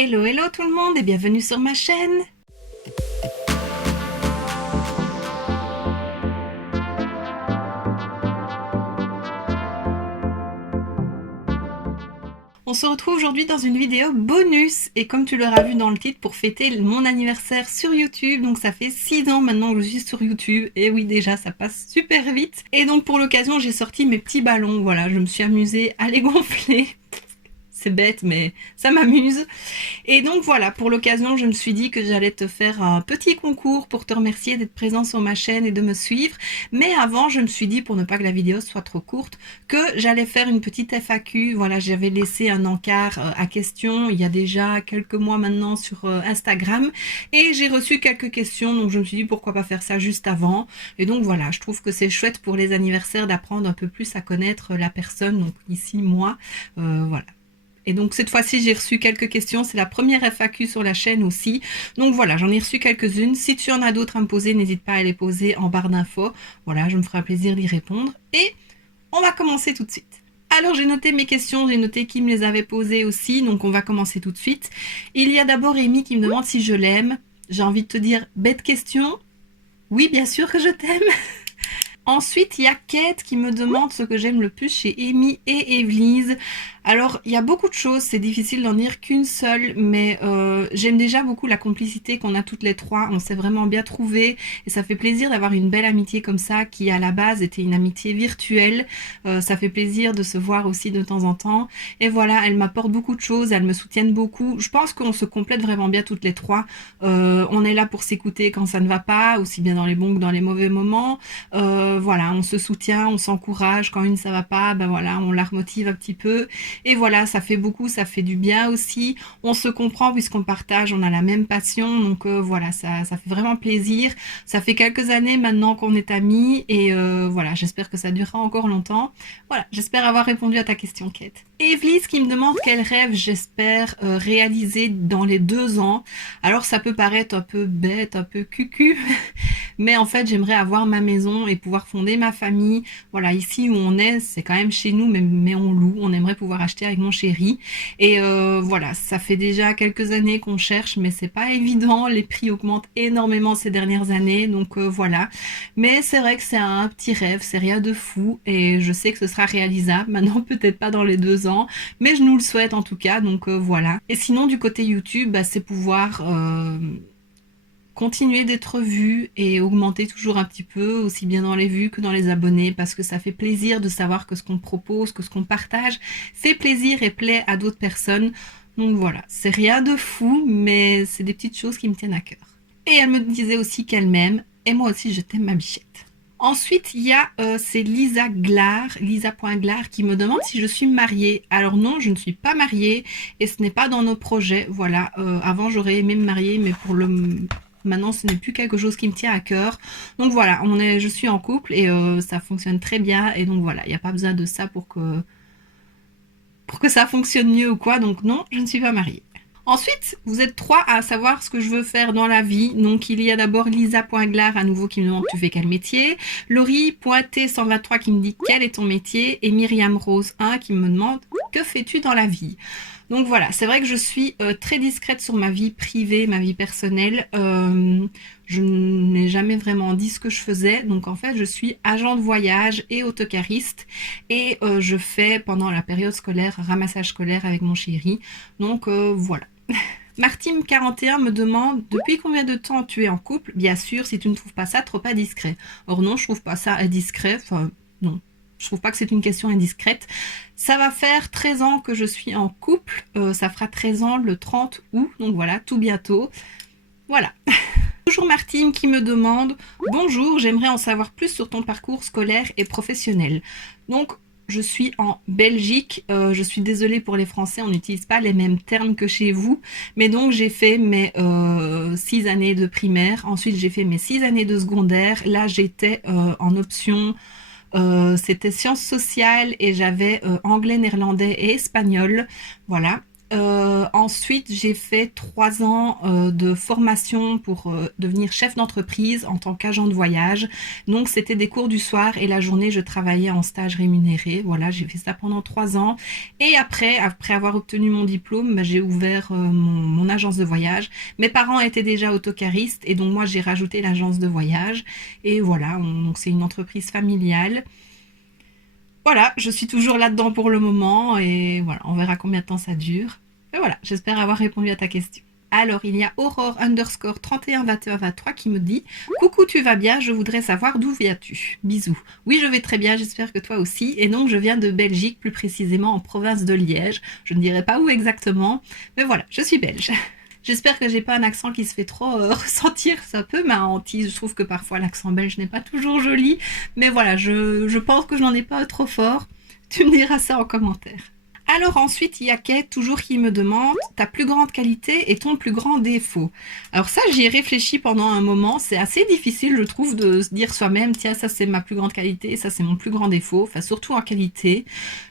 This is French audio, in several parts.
Hello hello tout le monde et bienvenue sur ma chaîne. On se retrouve aujourd'hui dans une vidéo bonus et comme tu l'auras vu dans le titre, pour fêter mon anniversaire sur YouTube. Donc ça fait 6 ans maintenant que je suis sur YouTube et oui, déjà ça passe super vite. Et donc pour l'occasion j'ai sorti mes petits ballons, voilà, je me suis amusée à les gonfler. C'est bête mais ça m'amuse. Et donc voilà, pour l'occasion je me suis dit que j'allais te faire un petit concours pour te remercier d'être présent sur ma chaîne et de me suivre. Mais avant je me suis dit, pour ne pas que la vidéo soit trop courte, que j'allais faire une petite FAQ. Voilà, j'avais laissé un encart à questions il y a déjà quelques mois maintenant sur Instagram. Et j'ai reçu quelques questions, donc je me suis dit pourquoi pas faire ça juste avant. Et donc voilà, je trouve que c'est chouette pour les anniversaires d'apprendre un peu plus à connaître la personne, donc ici moi, voilà. Et donc cette fois-ci j'ai reçu quelques questions, c'est la première FAQ sur la chaîne aussi. Donc voilà, j'en ai reçu quelques-unes. Si tu en as d'autres à me poser, n'hésite pas à les poser en barre d'infos. Voilà, je me ferai un plaisir d'y répondre. Et on va commencer tout de suite. Alors j'ai noté mes questions, j'ai noté qui me les avait posées aussi, donc on va commencer tout de suite. Il y a d'abord Amy qui me demande si je l'aime. J'ai envie de te dire, bête question. Oui, bien sûr que je t'aime. Ensuite, il y a Kate qui me demande ce que j'aime le plus chez Amy et Evelise. Alors, il y a beaucoup de choses, c'est difficile d'en dire qu'une seule, mais j'aime déjà beaucoup la complicité qu'on a toutes les trois. On s'est vraiment bien trouvés et ça fait plaisir d'avoir une belle amitié comme ça qui, à la base, était une amitié virtuelle. Ça fait plaisir de se voir aussi de temps en temps. Et voilà, elles m'apportent beaucoup de choses, elles me soutiennent beaucoup. Je pense qu'on se complète vraiment bien toutes les trois. On est là pour s'écouter quand ça ne va pas, aussi bien dans les bons que dans les mauvais moments. Voilà, on se soutient, on s'encourage. Quand une ça va pas, ben voilà, on la remotive un petit peu. Et voilà, ça fait beaucoup, ça fait du bien aussi. On se comprend puisqu'on partage, on a la même passion. Donc voilà, ça fait vraiment plaisir. Ça fait quelques années maintenant qu'on est amis et voilà, j'espère que ça durera encore longtemps. Voilà, j'espère avoir répondu à ta question, Kate. Et Evelyse qui me demande quel rêve j'espère réaliser dans les 2 ans. Alors ça peut paraître un peu bête, un peu cucu, mais en fait j'aimerais avoir ma maison et pouvoir fonder ma famille. Voilà, ici où on est, c'est quand même chez nous, mais on loue. On aimerait pouvoir acheter avec mon chéri. Et voilà, ça fait déjà quelques années qu'on cherche, mais c'est pas évident. Les prix augmentent énormément ces dernières années, donc voilà. Mais c'est vrai que c'est un petit rêve, c'est rien de fou, et je sais que ce sera réalisable. Maintenant, peut-être pas dans les 2 ans, mais je nous le souhaite en tout cas, donc voilà. Et sinon, du côté YouTube, bah, c'est pouvoir continuer d'être vu et augmenter toujours un petit peu, aussi bien dans les vues que dans les abonnés, parce que ça fait plaisir de savoir que ce qu'on propose, que ce qu'on partage fait plaisir et plaît à d'autres personnes. Donc voilà, c'est rien de fou, mais c'est des petites choses qui me tiennent à cœur. Et elle me disait aussi qu'elle m'aime, et moi aussi je t'aime ma bichette. Ensuite, il y a c'est Lisa Glard, Lisa.Glard, qui me demande si je suis mariée. Alors non, je ne suis pas mariée et ce n'est pas dans nos projets. Voilà, avant j'aurais aimé me marier, mais maintenant ce n'est plus quelque chose qui me tient à cœur. Donc voilà, je suis en couple et ça fonctionne très bien. Et donc voilà, il n'y a pas besoin de ça pour que ça fonctionne mieux ou quoi. Donc non, je ne suis pas mariée. Ensuite, vous êtes 3 à savoir ce que je veux faire dans la vie. Donc, il y a d'abord Lisa.Glard à nouveau qui me demande tu fais quel métier. Laurie.T123 qui me dit quel est ton métier. Et Myriam Rose 1 qui me demande que fais-tu dans la vie. Donc voilà, c'est vrai que je suis très discrète sur ma vie privée, ma vie personnelle. Je n'ai jamais vraiment dit ce que je faisais. Donc en fait, je suis agent de voyage et autocariste. Et je fais pendant la période scolaire, ramassage scolaire avec mon chéri. Donc voilà. Martine41 me demande depuis combien de temps tu es en couple. Bien sûr, si tu ne trouves pas ça trop indiscret. Or non, je trouve pas ça indiscret. Enfin, non. Je trouve pas que c'est une question indiscrète. Ça va faire 13 ans que je suis en couple. Ça fera 13 ans le 30 août. Donc voilà, tout bientôt. Voilà. Toujours Martine qui me demande « Bonjour, j'aimerais en savoir plus sur ton parcours scolaire et professionnel. » Donc, je suis en Belgique. Je suis désolée pour les Français, on n'utilise pas les mêmes termes que chez vous. Mais donc, j'ai fait mes 6 années de primaire. Ensuite, j'ai fait mes 6 années de secondaire. Là, j'étais en option... c'était sciences sociales et j'avais anglais, néerlandais et espagnol. Voilà. Ensuite, j'ai fait 3 ans de formation pour devenir chef d'entreprise en tant qu'agent de voyage. Donc, c'était des cours du soir et la journée, je travaillais en stage rémunéré. Voilà, j'ai fait ça pendant 3 ans. Et après avoir obtenu mon diplôme, bah, j'ai ouvert mon agence de voyage. Mes parents étaient déjà autocaristes et donc moi, j'ai rajouté l'agence de voyage. Et voilà, donc c'est une entreprise familiale. Voilà, je suis toujours là-dedans pour le moment et voilà, on verra combien de temps ça dure. Et voilà, j'espère avoir répondu à ta question. Alors, il y a Aurore underscore 31 21 23 qui me dit: Coucou, tu vas bien? Je voudrais savoir d'où viens-tu? Bisous. Oui, je vais très bien, j'espère que toi aussi. Et donc, je viens de Belgique, plus précisément en province de Liège. Je ne dirai pas où exactement, mais voilà, je suis belge. J'espère que j'ai pas un accent qui se fait trop ressentir, ça peut ma hantise. Je trouve que parfois l'accent belge n'est pas toujours joli, mais voilà, je pense que je n'en ai pas trop fort. Tu me diras ça en commentaire. Alors ensuite, il y a Kate, toujours qui me demande ta plus grande qualité et ton plus grand défaut. Alors ça, j'y ai réfléchi pendant un moment. C'est assez difficile, je trouve, de se dire soi-même, tiens, ça c'est ma plus grande qualité, ça c'est mon plus grand défaut. Enfin, surtout en qualité.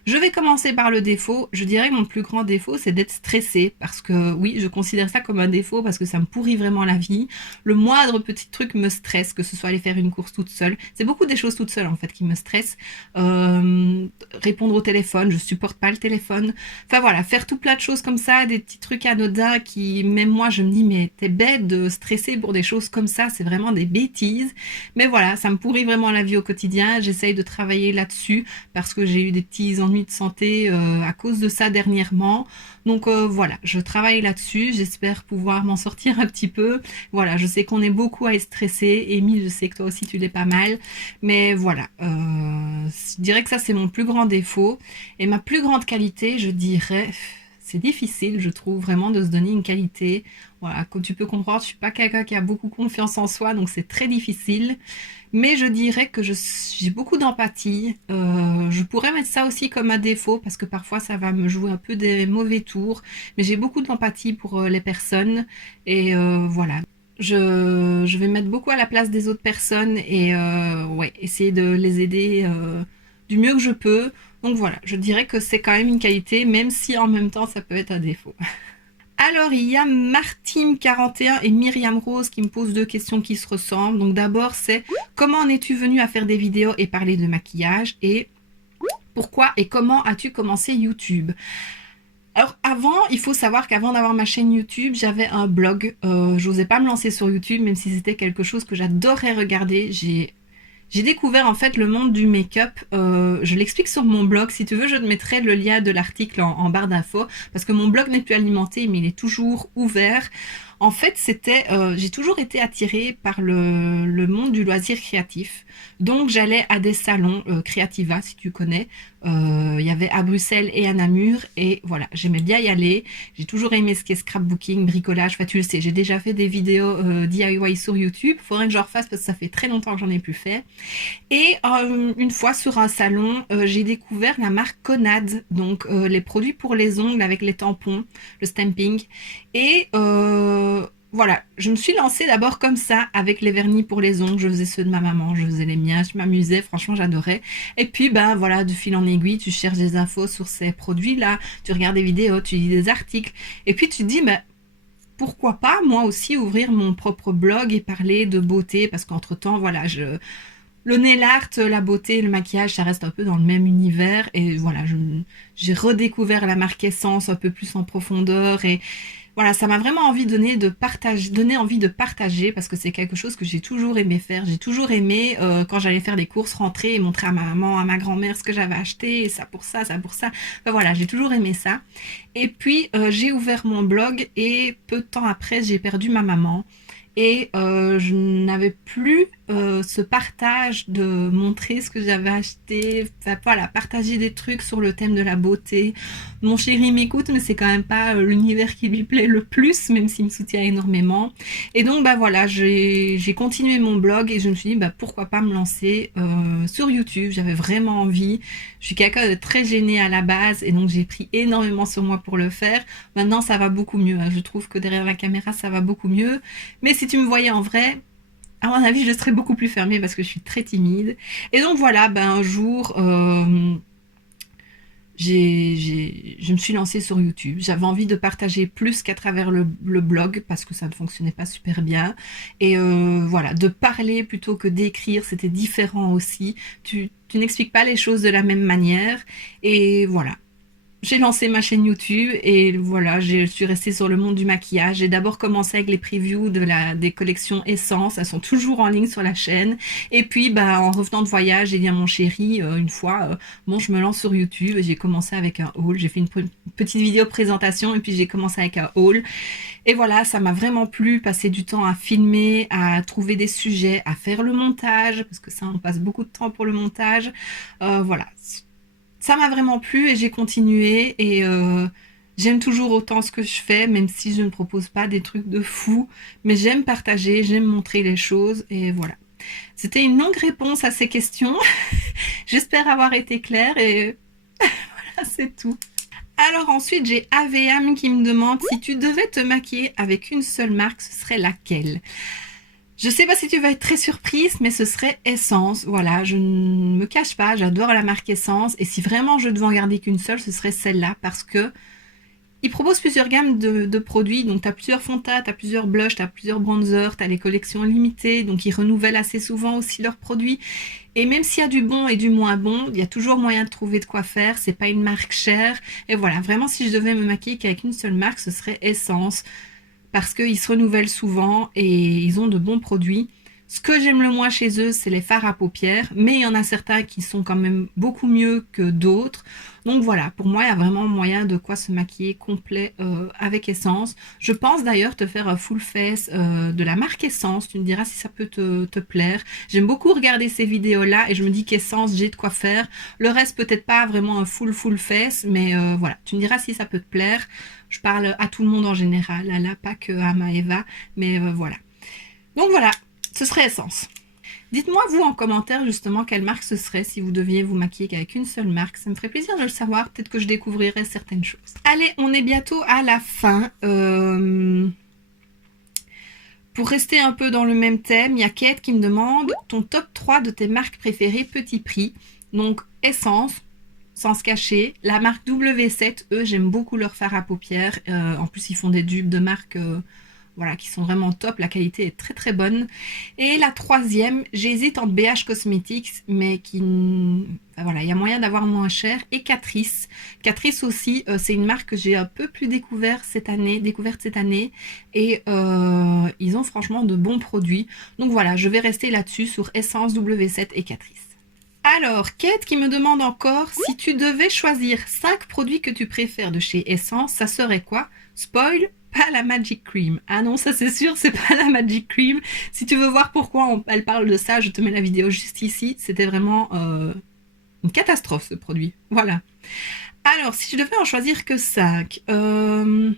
Je vais commencer par le défaut. Je dirais que mon plus grand défaut, c'est d'être stressée. Parce que oui, je considère ça comme un défaut parce que ça me pourrit vraiment la vie. Le moindre petit truc me stresse, que ce soit aller faire une course toute seule. C'est beaucoup des choses toutes seules en fait qui me stressent. Répondre au téléphone, je supporte pas le téléphone. Enfin voilà, faire tout plein de choses comme ça, des petits trucs anodins qui, même moi, je me dis, mais t'es bête de stresser pour des choses comme ça, c'est vraiment des bêtises. Mais voilà, ça me pourrit vraiment la vie au quotidien. J'essaye de travailler là-dessus parce que j'ai eu des petits ennuis de santé à cause de ça dernièrement. Donc voilà, je travaille là-dessus. J'espère pouvoir m'en sortir un petit peu. Voilà, je sais qu'on est beaucoup à être stressé. Émile, je sais que toi aussi tu l'es pas mal. Mais voilà, je dirais que ça c'est mon plus grand défaut. Et ma plus grande qualité, je dirais, c'est difficile, je trouve, vraiment de se donner une qualité. Voilà, comme tu peux comprendre, je suis pas quelqu'un qui a beaucoup confiance en soi, donc c'est très difficile. Mais je dirais que j'ai beaucoup d'empathie. Je pourrais mettre ça aussi comme un défaut, parce que parfois ça va me jouer un peu des mauvais tours. Mais j'ai beaucoup d'empathie pour les personnes. Et voilà. Je vais mettre beaucoup à la place des autres personnes et ouais, essayer de les aider du mieux que je peux. Donc voilà, je dirais que c'est quand même une qualité, même si en même temps ça peut être un défaut. Alors il y a Martine41 et Myriam Rose qui me posent 2 questions qui se ressemblent. Donc d'abord c'est: comment en es-tu venue à faire des vidéos et parler de maquillage? Et pourquoi et comment as-tu commencé YouTube? Alors avant, il faut savoir qu'avant d'avoir ma chaîne YouTube, j'avais un blog. J'osais pas me lancer sur YouTube, même si c'était quelque chose que j'adorais regarder. J'ai découvert en fait le monde du make-up. Je l'explique sur mon blog. Si tu veux, je te mettrai le lien de l'article en barre d'infos parce que mon blog n'est plus alimenté, mais il est toujours ouvert. En fait, j'ai toujours été attirée par le monde du loisir créatif. Donc, j'allais à des salons Creativa, si tu connais. Il y avait à Bruxelles et à Namur. Et voilà, j'aimais bien y aller. J'ai toujours aimé ce qui est scrapbooking, bricolage. Enfin, tu le sais, j'ai déjà fait des vidéos DIY sur YouTube. Faudrait que j'en refasse parce que ça fait très longtemps que j'en ai plus fait. Et une fois sur un salon, j'ai découvert la marque Conad, donc les produits pour les ongles avec les tampons, le stamping. Et voilà, je me suis lancée d'abord comme ça, avec les vernis pour les ongles. Je faisais ceux de ma maman, je faisais les miens, je m'amusais, franchement j'adorais. Et puis ben voilà, de fil en aiguille, tu cherches des infos sur ces produits-là, tu regardes des vidéos, tu lis des articles. Et puis tu te dis, ben pourquoi pas moi aussi ouvrir mon propre blog et parler de beauté, parce qu'entre-temps, voilà, le nail art, la beauté, le maquillage, ça reste un peu dans le même univers. Et voilà, j'ai redécouvert la marque Essence un peu plus en profondeur. Et voilà, ça m'a vraiment donné envie de partager parce que c'est quelque chose que j'ai toujours aimé faire. J'ai toujours aimé, quand j'allais faire des courses, rentrer et montrer à ma maman, à ma grand-mère ce que j'avais acheté, et ça pour ça, ça pour ça. Enfin, voilà, j'ai toujours aimé ça. Et puis, j'ai ouvert mon blog et peu de temps après, j'ai perdu ma maman. Et je n'avais plus ce partage de montrer ce que j'avais acheté, enfin, voilà, partager des trucs sur le thème de la beauté. Mon chéri m'écoute, mais c'est quand même pas l'univers qui lui plaît le plus, même s'il me soutient énormément. Et donc bah voilà, j'ai continué mon blog et je me suis dit bah pourquoi pas me lancer sur YouTube. J'avais vraiment envie. Je suis quelqu'un de très gêné à la base et donc j'ai pris énormément sur moi pour le faire. Maintenant ça va beaucoup mieux. Je trouve que derrière la caméra ça va beaucoup mieux. Mais si tu me voyais en vrai, à mon avis, je serais beaucoup plus fermée parce que je suis très timide. Et donc voilà, ben un jour, je me suis lancée sur YouTube. J'avais envie de partager plus qu'à travers le blog parce que ça ne fonctionnait pas super bien. Et voilà, de parler plutôt que d'écrire, c'était différent aussi. Tu n'expliques pas les choses de la même manière. Et voilà, j'ai lancé ma chaîne YouTube et voilà, je suis restée sur le monde du maquillage. J'ai d'abord commencé avec les previews des collections Essence. Elles sont toujours en ligne sur la chaîne. Et puis, bah, en revenant de voyage, j'ai dit à mon chéri, une fois, bon, je me lance sur YouTube. J'ai commencé avec un haul. J'ai fait une petite vidéo présentation et puis j'ai commencé avec un haul. Et voilà, ça m'a vraiment plu, passer du temps à filmer, à trouver des sujets, à faire le montage, parce que ça, on passe beaucoup de temps pour le montage. Voilà, ça m'a vraiment plu et j'ai continué et j'aime toujours autant ce que je fais, même si je ne propose pas des trucs de fou, mais j'aime partager, j'aime montrer les choses et voilà. C'était une longue réponse à ces questions. J'espère avoir été claire et voilà, c'est tout. Alors ensuite, j'ai AVM qui me demande si tu devais te maquiller avec une seule marque, ce serait laquelle? Je sais pas si tu vas être très surprise, mais ce serait Essence. Voilà, je ne me cache pas, j'adore la marque Essence. Et si vraiment je devais en garder qu'une seule, ce serait celle-là parce que ils proposent plusieurs gammes de produits. Donc, tu as plusieurs fonds de teint, tu as plusieurs blushs, tu as plusieurs bronzers, tu as les collections limitées. Donc, ils renouvellent assez souvent aussi leurs produits. Et même s'il y a du bon et du moins bon, il y a toujours moyen de trouver de quoi faire. C'est pas une marque chère. Et voilà, vraiment, si je devais me maquiller qu'avec une seule marque, ce serait Essence parce qu'ils se renouvellent souvent et ils ont de bons produits. Ce que j'aime le moins chez eux, c'est les fards à paupières, mais il y en a certains qui sont quand même beaucoup mieux que d'autres. Donc voilà, pour moi, il y a vraiment moyen de quoi se maquiller complet avec Essence. Je pense d'ailleurs te faire un full face de la marque Essence. Tu me diras si ça peut te plaire. J'aime beaucoup regarder ces vidéos-là et je me dis qu'Essence, j'ai de quoi faire. Le reste, peut-être pas vraiment un full face, mais voilà, tu me diras si ça peut te plaire. Je parle à tout le monde en général, là, pas que à Maëva, mais voilà. Donc voilà, ce serait Essence. Dites-moi vous en commentaire justement quelle marque ce serait si vous deviez vous maquiller qu'avec une seule marque. Ça me ferait plaisir de le savoir, peut-être que je découvrirai certaines choses. Allez, on est bientôt à la fin. Pour rester un peu dans le même thème, il y a Kate qui me demande ton top 3 de tes marques préférées petit prix. Donc Essence, sans se cacher. La marque W7, eux, j'aime beaucoup leur fard à paupières. En plus, ils font des dupes de marques voilà, qui sont vraiment top. La qualité est très très bonne. Et la troisième, j'hésite entre BH Cosmetics, mais qui... Enfin, voilà, il y a moyen d'avoir moins cher. Et Catrice. Catrice aussi, c'est une marque que j'ai un peu plus découverte cette année. Et ils ont franchement de bons produits. Donc voilà, je vais rester là-dessus sur Essence, W7 et Catrice. Alors, Kate qui me demande encore, si tu devais choisir 5 produits que tu préfères de chez Essence, ça serait quoi? Spoil, pas la Magic Cream. Ah non, ça c'est sûr, c'est pas la Magic Cream. Si tu veux voir pourquoi elle parle de ça, je te mets la vidéo juste ici. C'était vraiment une catastrophe ce produit. Voilà. Alors, si je devais en choisir que 5, je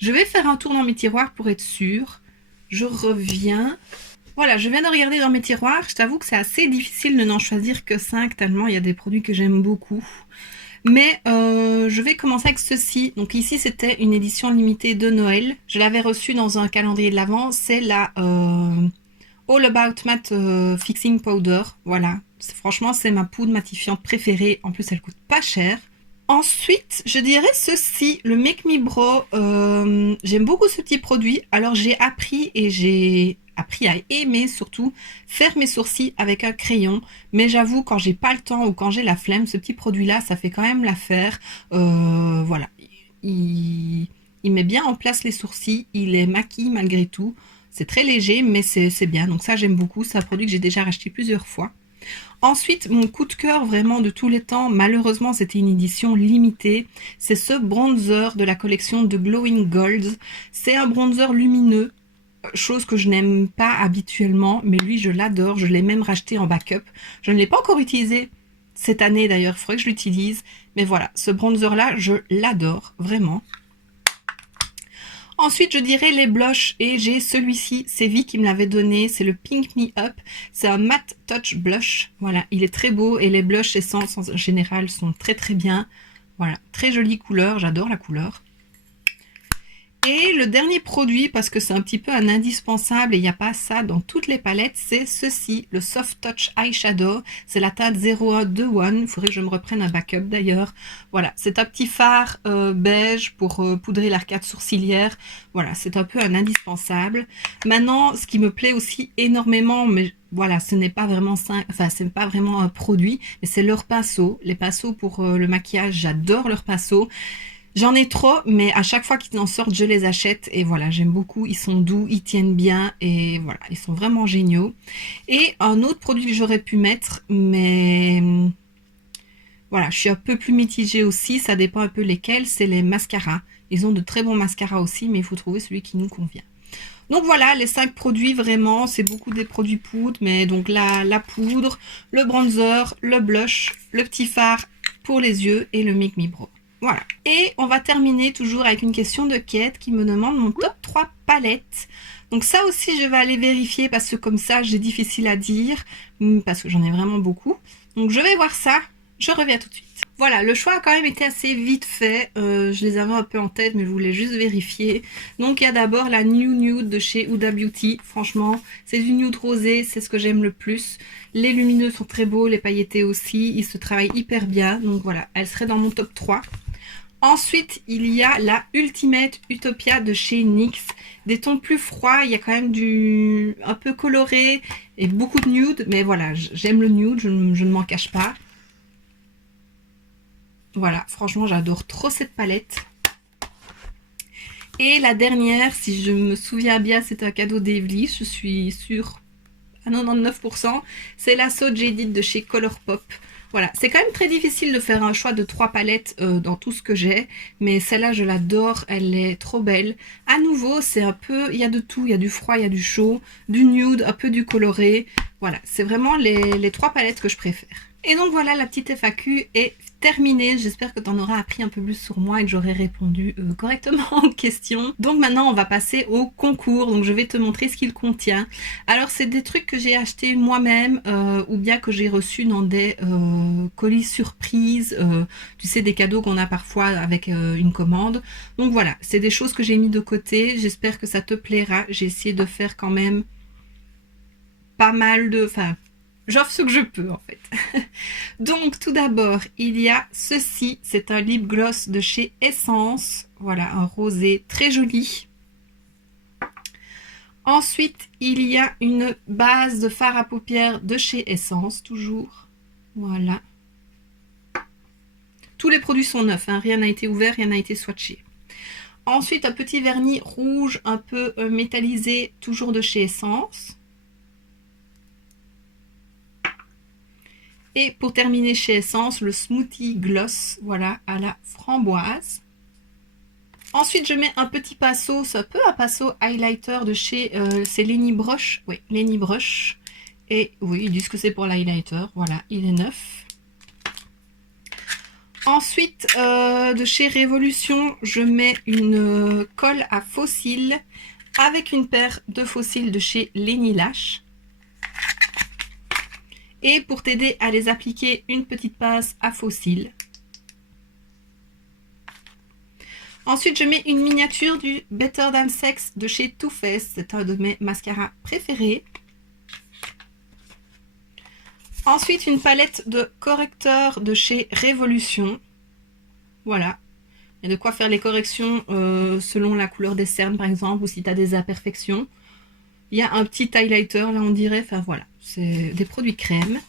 vais faire un tour dans mes tiroirs pour être sûre. Je reviens... Voilà, je viens de regarder dans mes tiroirs. Je t'avoue que c'est assez difficile de n'en choisir que 5, tellement il y a des produits que j'aime beaucoup. Mais je vais commencer avec ceci. Donc ici, c'était une édition limitée de Noël. Je l'avais reçue dans un calendrier de l'Avent. C'est la All About Matte Fixing Powder. Voilà, franchement, c'est ma poudre matifiante préférée. En plus, elle coûte pas cher. Ensuite, je dirais ceci, le Make Me Brow. J'aime beaucoup ce petit produit. Alors, j'ai appris à aimer surtout faire mes sourcils avec un crayon, mais j'avoue quand j'ai pas le temps ou quand j'ai la flemme, ce petit produit là ça fait quand même l'affaire. Voilà, il met bien en place les sourcils, il les maquille malgré tout, c'est très léger mais c'est bien, donc ça j'aime beaucoup, c'est un produit que j'ai déjà racheté plusieurs fois. Ensuite, mon coup de cœur vraiment de tous les temps, malheureusement c'était une édition limitée, c'est ce bronzer de la collection de Glowing Gold. C'est un bronzer lumineux, chose que je n'aime pas habituellement, mais lui je l'adore, je l'ai même racheté en backup. Je ne l'ai pas encore utilisé cette année d'ailleurs, il faudrait que je l'utilise, mais voilà, ce bronzer là je l'adore vraiment. Ensuite je dirais les blushs et j'ai celui-ci, c'est Vi qui me l'avait donné, c'est le Pink Me Up, c'est un matte touch blush, voilà, il est très beau et les blushs Essence en général sont très très bien, voilà, très jolie couleur, j'adore la couleur. Et le dernier produit, parce que c'est un petit peu un indispensable et il n'y a pas ça dans toutes les palettes, c'est ceci, le Soft Touch Eyeshadow. C'est la teinte 0121. Il faudrait que je me reprenne un backup d'ailleurs. Voilà, c'est un petit fard beige pour poudrer l'arcade sourcilière. Voilà, c'est un peu un indispensable. Maintenant, ce qui me plaît aussi énormément, mais voilà, ce n'est pas vraiment ça, enfin, c'est pas vraiment un produit, mais c'est leurs pinceaux. Les pinceaux pour le maquillage, j'adore leurs pinceaux. J'en ai trop, mais à chaque fois qu'ils en sortent, je les achète. Et voilà, j'aime beaucoup. Ils sont doux, ils tiennent bien. Et voilà, ils sont vraiment géniaux. Et un autre produit que j'aurais pu mettre, mais voilà, je suis un peu plus mitigée aussi. Ça dépend un peu lesquels. C'est les mascaras. Ils ont de très bons mascaras aussi, mais il faut trouver celui qui nous convient. Donc voilà, les 5 produits, vraiment, c'est beaucoup des produits poudre. Mais donc la poudre, le bronzer, le blush, le petit fard pour les yeux et le Make Me Brow. Voilà. Et on va terminer toujours avec une question de Kate qui me demande mon top 3 palettes. Donc ça aussi, je vais aller vérifier parce que comme ça, j'ai difficile à dire parce que j'en ai vraiment beaucoup. Donc je vais voir ça. Je reviens tout de suite. Voilà, le choix a quand même été assez vite fait. Je les avais un peu en tête, mais je voulais juste vérifier. Donc il y a d'abord la New Nude de chez Huda Beauty. Franchement, c'est du nude rosé, c'est ce que j'aime le plus. Les lumineux sont très beaux, les pailletés aussi. Ils se travaillent hyper bien. Donc voilà, elle serait dans mon top 3. Ensuite, il y a la Ultimate Utopia de chez NYX. Des tons plus froids, il y a quand même du un peu coloré et beaucoup de nude. Mais voilà, j'aime le nude, je ne m'en cache pas. Voilà, franchement, j'adore trop cette palette. Et la dernière, si je me souviens bien, c'est un cadeau d'Evely, je suis sûre à 99%. C'est la So Jaded de chez Colourpop. Voilà, c'est quand même très difficile de faire un choix de 3 palettes dans tout ce que j'ai. Mais celle-là, je l'adore, elle est trop belle. À nouveau, c'est un peu, il y a de tout. Il y a du froid, il y a du chaud, du nude, un peu du coloré. Voilà, c'est vraiment les 3 palettes que je préfère. Et donc voilà, la petite FAQ est terminée. J'espère que tu en auras appris un peu plus sur moi et que j'aurai répondu correctement aux questions. Donc maintenant, on va passer au concours. Donc je vais te montrer ce qu'il contient. Alors c'est des trucs que j'ai achetés moi-même ou bien que j'ai reçus dans des colis surprises. Tu sais, des cadeaux qu'on a parfois avec une commande. Donc voilà, c'est des choses que j'ai mis de côté. J'espère que ça te plaira. J'ai essayé de faire quand même pas mal de... Enfin, j'offre ce que je peux en fait. Donc tout d'abord, il y a ceci. C'est un lip gloss de chez Essence. Voilà, un rosé très joli. Ensuite, il y a une base de fard à paupières de chez Essence, toujours. Voilà. Tous les produits sont neufs, hein. Rien n'a été ouvert, rien n'a été swatché. Ensuite, un petit vernis rouge un peu métallisé, toujours de chez Essence. Et pour terminer chez Essence, le Smoothie Gloss, voilà, à la framboise. Ensuite, je mets un petit pinceau, c'est un peu un pinceau highlighter de chez, c'est Lenny Brush. Oui, Lenny Brush. Et oui, ils disent que c'est pour l'highlighter. Voilà, il est neuf. Ensuite, de chez Révolution, je mets une colle à faux cils avec une paire de faux cils de chez Lenny Lash. Et pour t'aider à les appliquer, une petite passe à faux cils. Ensuite, je mets une miniature du Better Than Sex de chez Too Faced. C'est un de mes mascaras préférés. Ensuite, une palette de correcteurs de chez Révolution. Voilà. Il y a de quoi faire les corrections selon la couleur des cernes, par exemple, ou si tu as des imperfections. Il y a un petit highlighter, là, on dirait. Enfin, voilà. C'est des produits crème.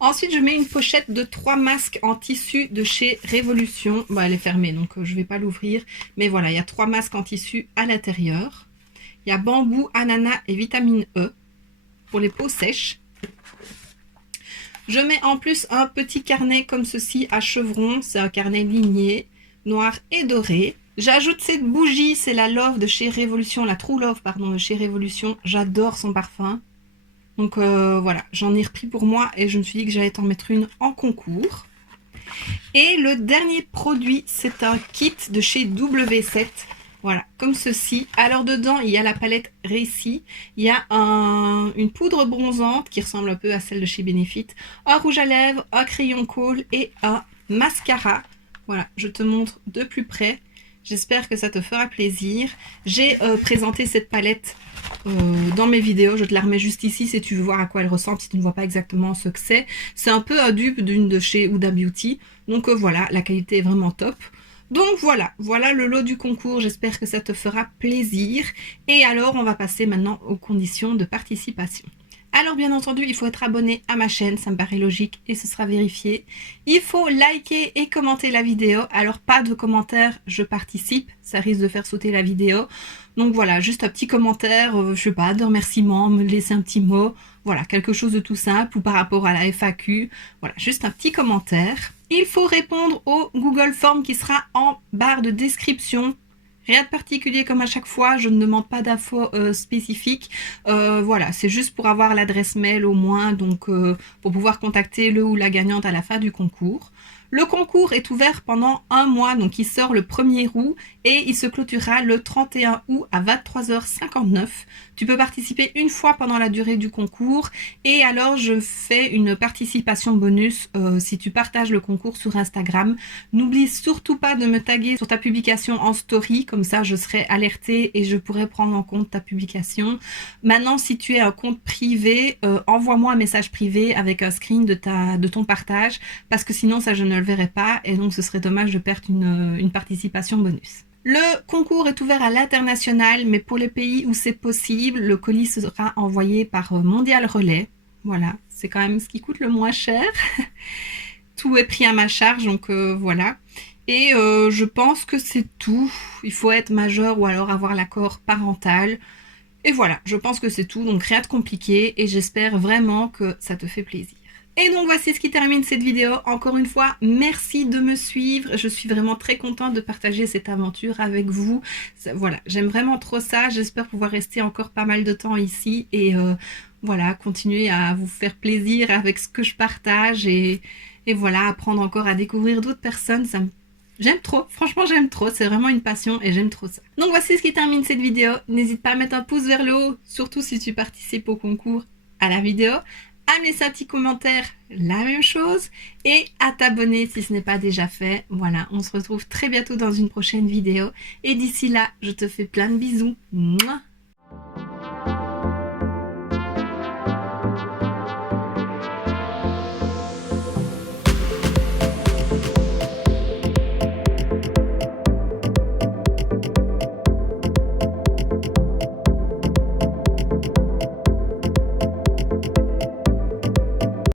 Ensuite, je mets une pochette de 3 masques en tissu de chez Révolution. Bon, elle est fermée, donc je ne vais pas l'ouvrir. Mais voilà, il y a 3 masques en tissu à l'intérieur. Il y a bambou, ananas et vitamine E pour les peaux sèches. Je mets en plus un petit carnet comme ceci à chevrons. C'est un carnet ligné, noir et doré. J'ajoute cette bougie, c'est la Love de chez Révolution, la True Love, pardon, de chez Révolution. J'adore son parfum. Donc voilà, j'en ai repris pour moi et je me suis dit que j'allais t'en mettre une en concours. Et le dernier produit, c'est un kit de chez W7. Voilà, comme ceci. Alors dedans, il y a la palette Récit. Il y a une poudre bronzante qui ressemble un peu à celle de chez Benefit. Un rouge à lèvres, un crayon colle et un mascara. Voilà, je te montre de plus près. J'espère que ça te fera plaisir. J'ai présenté cette palette dans mes vidéos, je te la remets juste ici si tu veux voir à quoi elle ressemble, si tu ne vois pas exactement ce que c'est. C'est un peu un dupe d'une de chez Huda Beauty, donc voilà, la qualité est vraiment top. Donc voilà, voilà le lot du concours, j'espère que ça te fera plaisir. Et alors on va passer maintenant aux conditions de participation. Alors bien entendu, il faut être abonné à ma chaîne, ça me paraît logique et ce sera vérifié. Il faut liker et commenter la vidéo. Alors pas de commentaires, je participe, ça risque de faire sauter la vidéo. Donc voilà, juste un petit commentaire, je sais pas, de remerciement, me laisser un petit mot. Voilà, quelque chose de tout simple ou par rapport à la FAQ. Voilà, juste un petit commentaire. Il faut répondre au Google Form qui sera en barre de description. Rien de particulier comme à chaque fois, je ne demande pas d'infos spécifiques. Voilà, c'est juste pour avoir l'adresse mail au moins, donc pour pouvoir contacter le ou la gagnante à la fin du concours. Le concours est ouvert pendant un mois, donc il sort le 1er août et il se clôturera le 31 août à 23h59. Tu peux participer une fois pendant la durée du concours et alors je fais une participation bonus si tu partages le concours sur Instagram. N'oublie surtout pas de me taguer sur ta publication en story, comme ça je serai alertée et je pourrai prendre en compte ta publication. Maintenant, si tu es un compte privé, envoie-moi un message privé avec un screen de ton partage parce que sinon ça je ne le verrai pas et donc ce serait dommage de perdre une participation bonus. Le concours est ouvert à l'international, mais pour les pays où c'est possible, le colis sera envoyé par Mondial Relais. Voilà, c'est quand même ce qui coûte le moins cher. Tout est pris à ma charge, donc voilà. Et je pense que c'est tout. Il faut être majeur ou alors avoir l'accord parental. Et voilà, je pense que c'est tout, donc rien de compliqué et j'espère vraiment que ça te fait plaisir. Et donc voici ce qui termine cette vidéo. Encore une fois, merci de me suivre. Je suis vraiment très contente de partager cette aventure avec vous. Voilà, j'aime vraiment trop ça. J'espère pouvoir rester encore pas mal de temps ici et voilà, continuer à vous faire plaisir avec ce que je partage et voilà, apprendre encore à découvrir d'autres personnes. J'aime trop, franchement j'aime trop, c'est vraiment une passion et j'aime trop ça. Donc voici ce qui termine cette vidéo. N'hésite pas à mettre un pouce vers le haut, surtout si tu participes au concours à la vidéo. À me laisser un petit commentaire, la même chose, et à t'abonner si ce n'est pas déjà fait. Voilà, on se retrouve très bientôt dans une prochaine vidéo, et d'ici là, je te fais plein de bisous. Mouah.